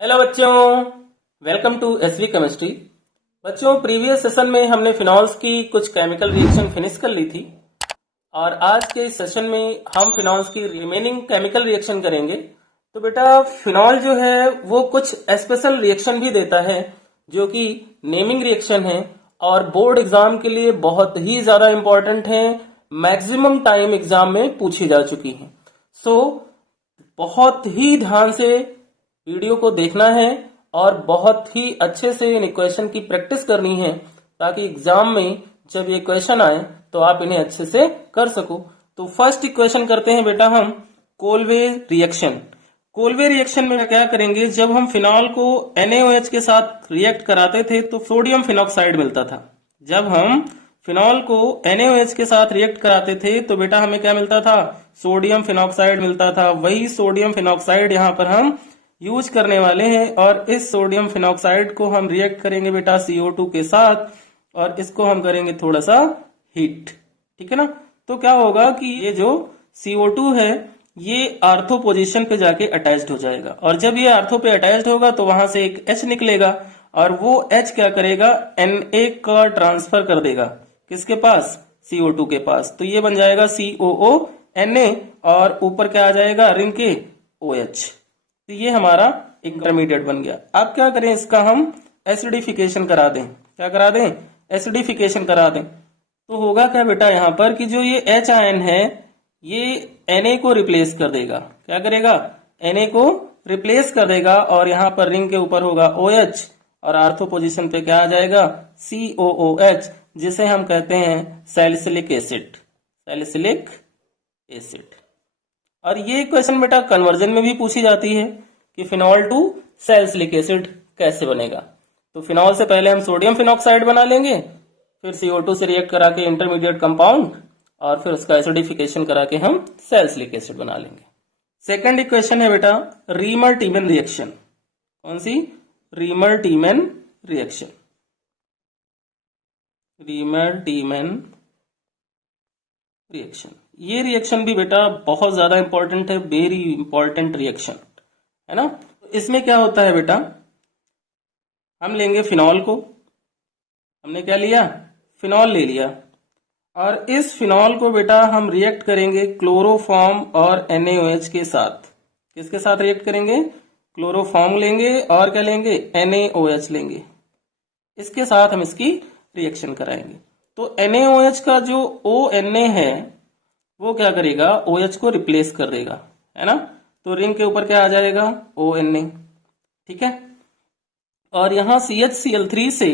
Hello बच्चों, welcome to SV chemistry. बच्चों, previous session में हमने फिनॉल्स की कुछ केमिकल रिएक्शन फिनिश कर ली थी और आज के इस सेशन में हम फिनॉल्स की रिमेनिंग केमिकल रिएक्शन करेंगे। तो बेटा, फिनॉल जो है वो कुछ स्पेशल रिएक्शन भी देता है जो कि नेमिंग रिएक्शन है और बोर्ड एग्जाम के लिए बहुत ही ज्यादा इंपॉर्टेंट है। मैक्सिमम टाइम एग्जाम में पूछी जा चुकी है। सो बहुत ही ध्यान से वीडियो को देखना है और बहुत ही अच्छे से इन इक्वेशन की प्रैक्टिस करनी है ताकि एग्जाम में जब ये क्वेश्चन आए तो आप इन्हें अच्छे से कर सको। तो फर्स्ट इक्वेशन करते हैं बेटा हम कोलवे रिएक्शन। कोलवे रिएक्शन में क्या करेंगे, जब हम फिनॉल को NaOH के साथ रिएक्ट कराते थे तो सोडियम फिनॉक्साइड मिलता था। जब हम फिनॉल को NaOH के साथ रिएक्ट कराते थे तो बेटा हमें क्या मिलता था, सोडियम फिनॉक्साइड मिलता था। वही सोडियम फिनॉक्साइड यहाँ पर हम यूज करने वाले हैं और इस सोडियम फिनॉक्साइड को हम रिएक्ट करेंगे बेटा CO2 के साथ और इसको हम करेंगे थोड़ा सा हीट। ठीक है ना। तो क्या होगा कि ये जो CO2 है ये आर्थो पोजीशन पे जाके अटैच्ड हो जाएगा और जब ये आर्थो पे अटैच्ड होगा तो वहां से एक H निकलेगा और वो H क्या करेगा, Na का ट्रांसफर कर देगा किसके पास, CO2 के पास। तो ये बन जाएगा COONA और ऊपर क्या आ जाएगा, रिंग के OH। तो ये हमारा इंटरमीडिएट बन गया। अब क्या करें, इसका हम एसिडिफिकेशन करा दें। क्या करा दें, एसिडिफिकेशन करा दें। तो होगा क्या बेटा यहाँ पर कि जो ये H आयन है ये Na को रिप्लेस कर देगा। क्या करेगा, Na को रिप्लेस कर देगा और यहाँ पर रिंग के ऊपर होगा OH और आर्थो पोजीशन पे क्या आ जाएगा, COOH, जिसे हम कहते हैं सैलिसिलिक एसिड। Salicylic acid. और ये क्वेश्चन बेटा कन्वर्जन में भी पूछी जाती है कि फिनॉल टू सैलिसिलिक एसिड कैसे बनेगा। तो फिनॉल से पहले हम सोडियम फिनॉक्साइड बना लेंगे, फिर CO2 से रिएक्ट करा के इंटरमीडिएट कंपाउंड और फिर उसका एसिडिफिकेशन करा के हम सैलिसिलिक एसिड बना लेंगे। सेकंड इक्वेशन है बेटा रीमर टीमन रिएक्शन। कौन सी, रीमर टीमन रिएक्शन। रीमर टीमन रिएक्शन, ये रिएक्शन भी बेटा बहुत ज्यादा इंपॉर्टेंट है, वेरी इंपॉर्टेंट रिएक्शन है ना। इसमें क्या होता है बेटा, हम लेंगे फिनॉल को, हमने क्या लिया, फिनॉल ले लिया और इस फिनॉल को बेटा हम रिएक्ट करेंगे क्लोरोफॉर्म और NaOH के साथ। किसके साथ रिएक्ट करेंगे, क्लोरोफॉर्म लेंगे और क्या लेंगे, NaOH लेंगे। इसके साथ हम इसकी रिएक्शन कराएंगे। तो NaOH का जो ONA है वो क्या करेगा, OH को रिप्लेस कर देगा, है ना। तो रिंग के ऊपर क्या आ जाएगा, ONA। ठीक है। और यहाँ CHCl3 से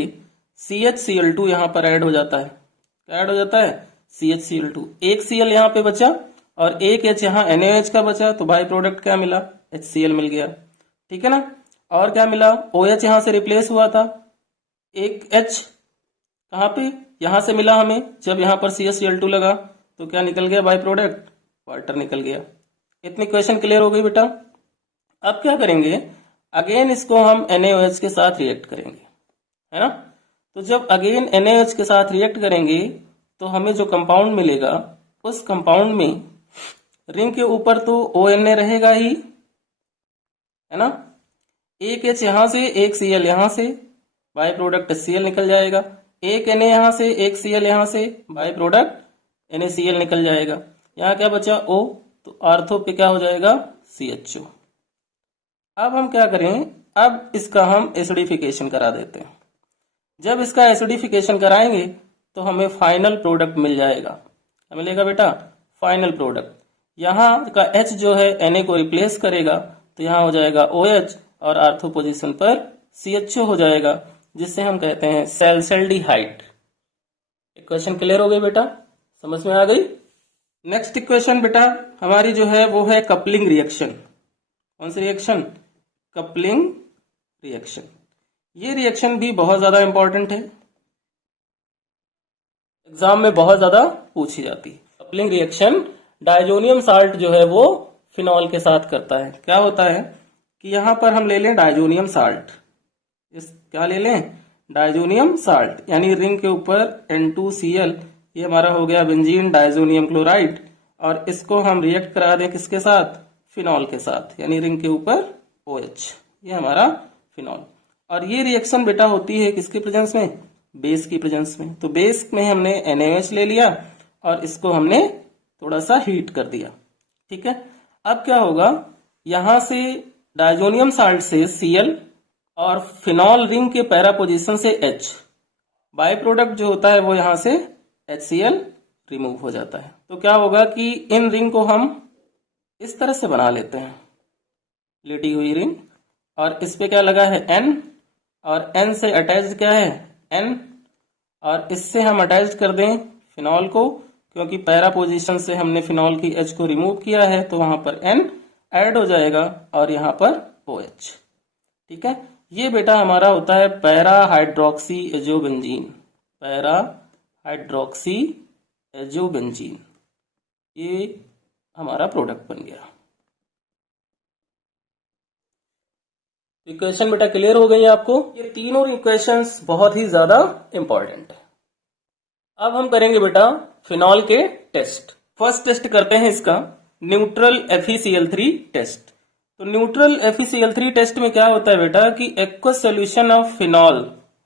CHCl2 यहाँ पर ऐड हो जाता है। क्या ऐड हो जाता है, CHCl2। एक Cl यहाँ पे बचा और एक H यहाँ NaOH का बचा, तो बाई प्रोडक्ट क्या मिला, HCl मिल गया। ठीक है ना। और क्या मिला, OH यहाँ से रिप्लेस हुआ था, एक H कहाँ पे, यहाँ से मिला हमें। जब यहाँ पर CHCl2 लगा तो क्या निकल गया, बाई प्रोडक्ट वाटर निकल गया। इतनी क्वेश्चन क्लियर हो गई बेटा। अब क्या करेंगे, अगेन इसको हम NaOH के साथ रिएक्ट करेंगे, है ना। तो जब अगेन NaOH के साथ रिएक्ट करेंगे तो हमें जो कंपाउंड मिलेगा उस कंपाउंड में रिंग के ऊपर तो ONA रहेगा ही, है ना। एक H यहाँ से एक Cl यहाँ से, बाई प्रोडक्ट Cl निकल जाएगा। एक Na यहाँ से एक Cl यहाँ से, बाई प्रोडक्ट NaCl निकल जाएगा। यहाँ क्या बचा, O, तो आर्थो पे क्या हो जाएगा, CHO। अब हम क्या करें, अब इसका हम एसिडिफिकेशन करा देते हैं। जब इसका एसिडिफिकेशन कराएंगे तो हमें फाइनल प्रोडक्ट मिल जाएगा। क्या मिलेगा बेटा, फाइनल प्रोडक्ट। यहाँ का H जो है Na को रिप्लेस करेगा तो यहाँ हो जाएगा OH और आर्थो पोजीशन पर CHO हो जाएगा, जिससे हम कहते हैं सैलिसल्डिहाइड। इक्वेशन क्लियर हो गई बेटा, समझ में आ गई। नेक्स्ट इक्वेशन बेटा हमारी जो है वो है कपलिंग रिएक्शन। कौन सी रिएक्शन, कपलिंग रिएक्शन। ये रिएक्शन भी बहुत ज्यादा इंपॉर्टेंट है, एग्जाम में बहुत ज्यादा पूछी जाती है। कपलिंग रिएक्शन डाइजोनियम साल्ट जो है वो फिनॉल के साथ करता है। क्या होता है कि यहाँ पर हम ले लें डाइजोनियम साल्ट, इस क्या ले लें, डाइजोनियम साल्ट, यानी रिंग के ऊपर N2Cl, ये हमारा हो गया बेंजीन डाइजोनियम क्लोराइड, और इसको हम रिएक्ट करा दें किसके साथ, फिनॉल के साथ, यानी रिंग के ऊपर OH। ये हमारा फिनॉल। और ये रिएक्शन बेटा होती है किसके प्रेजेंस में? बेस की प्रेजेंस में। तो बेस में हमने NaOH ले लिया और इसको हमने थोड़ा सा हीट कर दिया, ठीक है। अब क्या होगा, यहां से डायजोनियम साल्ट से Cl और फिनॉल रिंग के पैरा पोजीशन से H, बाय प्रोडक्ट जो होता है वो यहां से HCl रिमूव हो जाता है। तो क्या होगा कि इन रिंग को हम इस तरह से बना लेते हैं, लेटी हुई रिंग, और इस पे क्या लगा है N, और N से अटैच्ड क्या है N, और इससे हम अटैच कर दें फिनॉल को, क्योंकि पैरा पोजीशन से हमने फिनॉल की H को रिमूव किया है तो वहां पर N ऐड हो जाएगा और यहाँ पर OH, ठीक है। ये बेटा हमारा होता है para hydroxy azobenzene, para hydroxy azobenzene, ये हमारा प्रोडक्ट बन गया। इक्वेशन बेटा क्लियर हो गई आपको? ये तीनों इक्वेशंस बहुत ही ज्यादा इंपॉर्टेंट है। अब हम करेंगे बेटा फिनॉल के टेस्ट। फर्स्ट टेस्ट करते हैं इसका न्यूट्रल FeCl3 टेस्ट। तो न्यूट्रल FeCl3 टेस्ट में क्या होता है बेटा कि एक्वस सोल्यूशन ऑफ फिनॉल,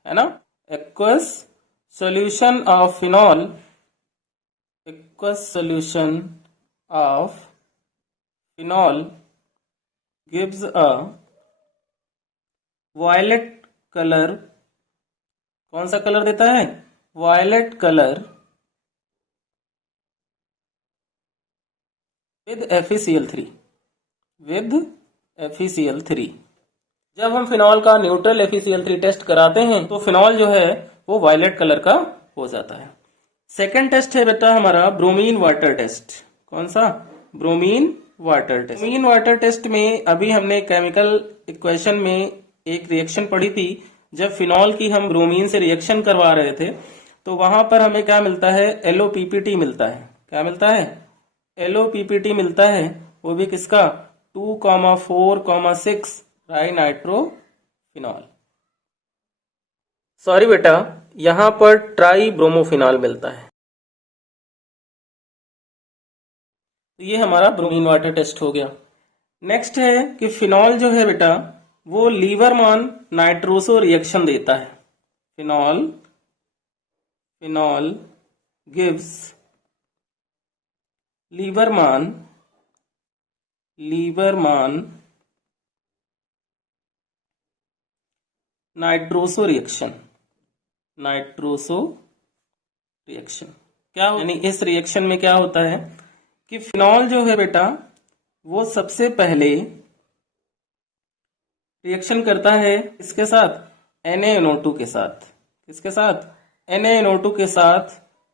है ना, aqueous solution of phenol, aqueous solution of phenol gives a violet colour. कौन सा कलर देता है? Violet colour with FeCl3, with FeCl3। जब हम फिनॉल का न्यूट्रल FeCl3 टेस्ट कराते हैं तो फिनॉल जो है वो वायलेट कलर का हो जाता है। सेकंड टेस्ट है बेटा हमारा ब्रोमीन वाटर टेस्ट। कौन सा? Bromine water test. Bromine water test में अभी हमने केमिकल इक्वेशन में एक रिएक्शन पढ़ी थी, जब फिनॉल की हम ब्रोमीन से रिएक्शन करवा रहे थे तो वहां पर हमें क्या मिलता है? LOPPT मिलता है। क्या मिलता है? LOPPT मिलता है, वो भी किसका? 2,4,6 ट्राई नाइट्रोफिनॉल। सॉरी बेटा, यहां पर ट्राई ब्रोमोफिनॉल मिलता है। तो ये हमारा ब्रोमीन वाटर टेस्ट हो गया। नेक्स्ट है कि फिनॉल जो है बेटा वो लीवरमान नाइट्रोसो रिएक्शन देता है। Phenol gives Liebermann nitroso reaction. क्या यानी इस रिएक्शन में क्या होता है कि फिनॉल जो है बेटा वो सबसे पहले रिएक्शन करता है इसके साथ, NaNO2 के साथ। किसके साथ? NaNO2 के साथ,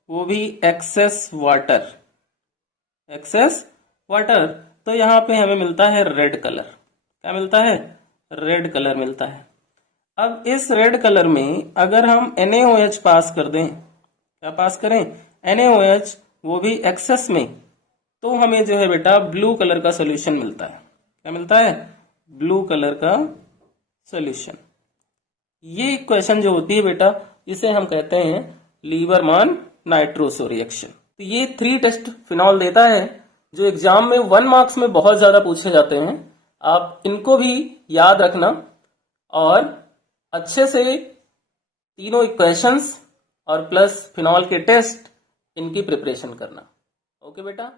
वो भी एक्सेस वाटर। तो यहाँ पे हमें मिलता है रेड कलर। क्या मिलता है? रेड कलर मिलता है। अब इस रेड कलर में अगर हम NaOH पास कर दें, क्या पास करें? NaOH, वो भी एक्सेस में, तो हमें जो है बेटा ब्लू कलर का सोल्यूशन मिलता है। क्या मिलता है? ब्लू कलर का सोल्यूशन। ये इक्वेशन जो होती है बेटा इसे हम कहते हैं लीवरमान नाइट्रोसो रिएक्शन। तो ये 3 टेस्ट फिनॉल देता है जो एग्जाम में 1 मार्क्स में बहुत ज्यादा पूछे जाते हैं। आप इनको भी याद रखना और अच्छे से तीनों इक्वेशंस और प्लस फिनॉल के टेस्ट, इनकी प्रिपरेशन करना। ओके बेटा।